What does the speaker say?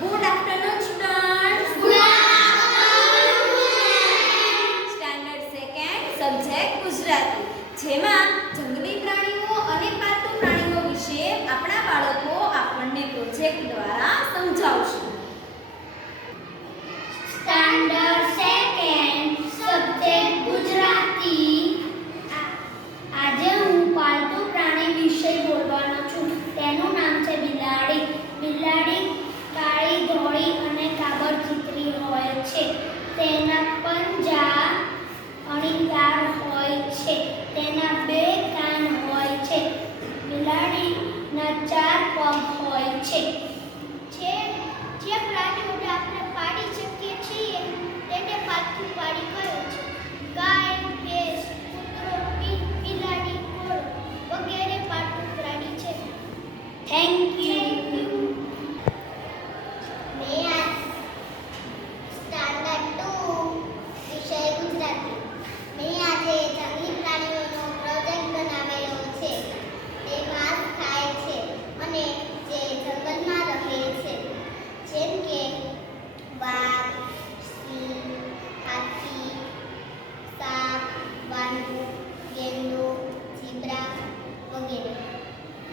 Good afternoon, students. Good afternoon. Standard 2nd subject Gujarati જેમાં જંગલી પ્રાણીઓ અને પાલતુ પ્રાણીઓ વિશે આપણા બાળકો આપણને પ્રોજેક્ટ દ્વારા સમજાવશે. Standard 2nd subject Gujarati. આજે હું પાલતુ પ્રાણી વિશે બોલવાનો છું. તેનું નામ છે બિલાડી. બિલાડી કાળી, ધોળી અને કાબરચીતરી હોય છે. તેના પંજા અણીદાર હોય છે. તેના 2 કાન હોય છે. બિલાડીના 4